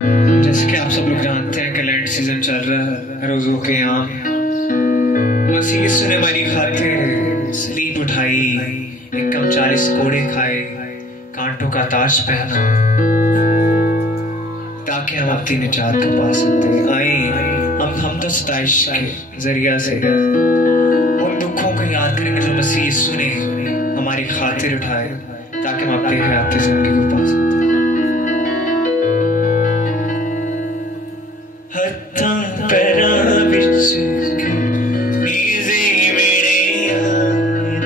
जैसे कि आप सब लोग जानते हैं कि लेंट सीजन चल रहा है, रोज़ों के आम मसीह यीशु ने हमारी खातिर सलीब उठाई, एक कम 40 कोड़े खाए, कांटों का ताज पहना, ताकि हम अपनी निजात को पा सकते हैं। आए हम तो सताइश के जरिया से उन दुखों को याद करेंगे जो मसीह यीशु ने हमारी खातिर उठाए, ताकि हम अपनी हयात की जिंदगी को पा सकते हैं। हत्था पैरां विच नीज़े मेरे यार,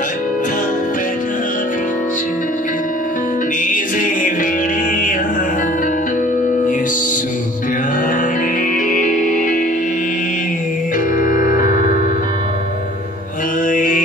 हत्था पैरां विच नीज़े मेरे यार, यीशु प्यारे आए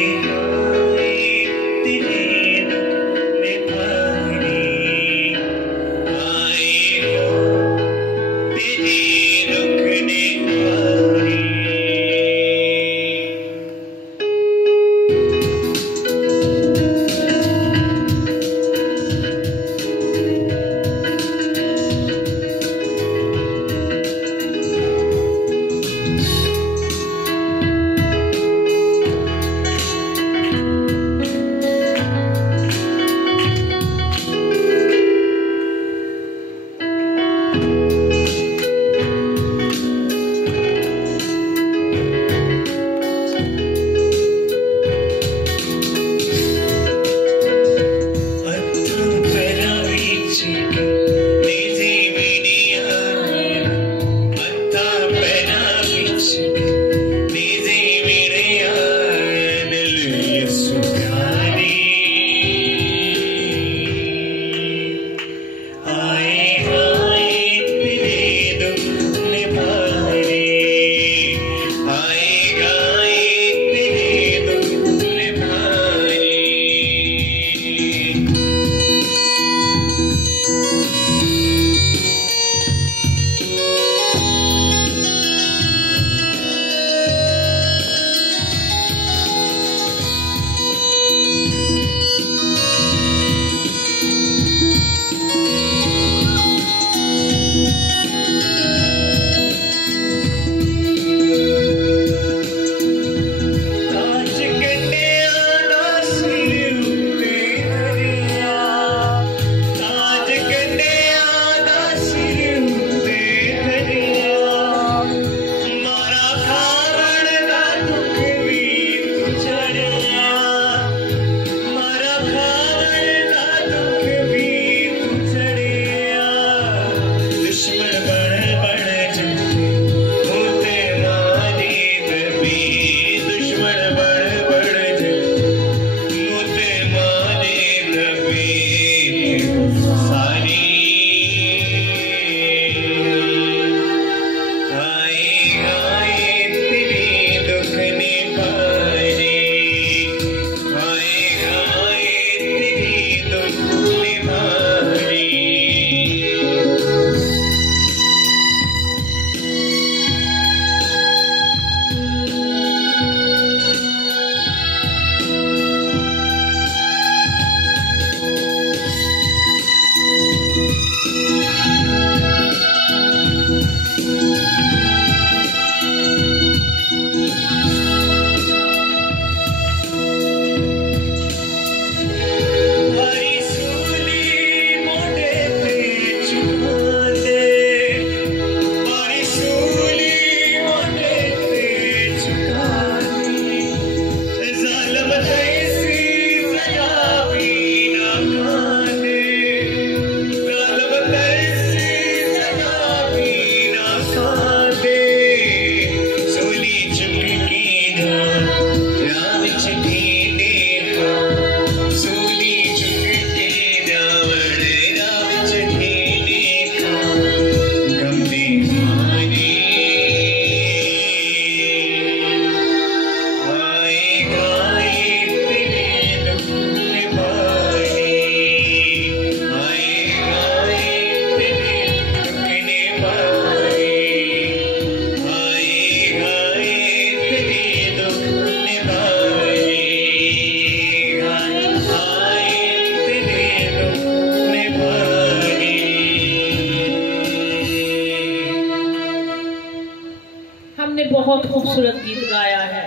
बहुत खूबसूरत गीत गाया है।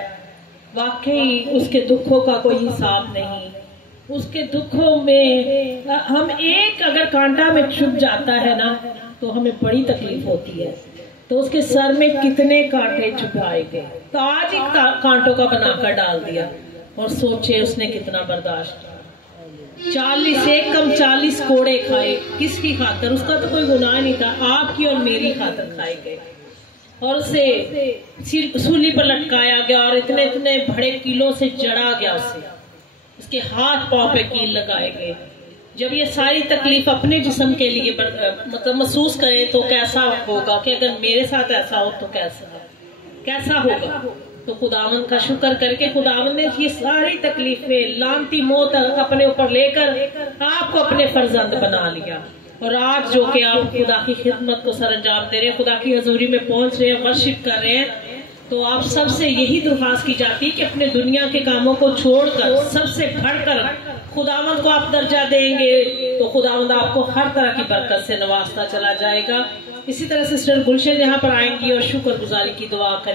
वाकई उसके दुखों का कोई हिसाब नहीं। उसके दुखों में हम एक अगर कांटा में चुभ जाता है ना तो हमें बड़ी तकलीफ होती है। तो उसके सर में कितने कांटे चुभाए गए, तो आज ही कांटों का बनाकर डाल दिया। और सोचे उसने कितना बर्दाश्त किया। 40 एक कम 40 कोड़े खाए। किसकी खातर? उसका तो कोई गुनाह नहीं था, आपकी और मेरी खातर खाए गए। और उसे सूली पर लटकाया गया और इतने इतने बड़े कीलों से जड़ा गया उसे। उसके हाथ पांव पे कील लगाए गए। जब ये सारी तकलीफ अपने जिस्म के लिए मतलब महसूस करे तो कैसा होगा कि अगर मेरे साथ ऐसा हो तो कैसा होगा। तो खुदावंद का शुक्र करके खुदावंद ने ये सारी तकलीफें लानती मौत अपने ऊपर लेकर आपको अपने फर्जंद बना लिया। और आज जो कि आप खुदा की खिदमत को सरअंजाम दे रहे हैं, खुदा की हजूरी में पहुंच रहे हैं, वर्शिप कर रहे हैं, तो आप सबसे यही दरख्वास्त की जाती है कि अपने दुनिया के कामों को छोड़कर सबसे बढ़कर खुदावंद को आप दर्जा देंगे तो खुदावंद आपको हर तरह की बरकत से नवाजता चला जाएगा। इसी तरह सिस्टर गुलशन यहाँ पर आएंगी और शुक्रगुजारी की दुआ करें।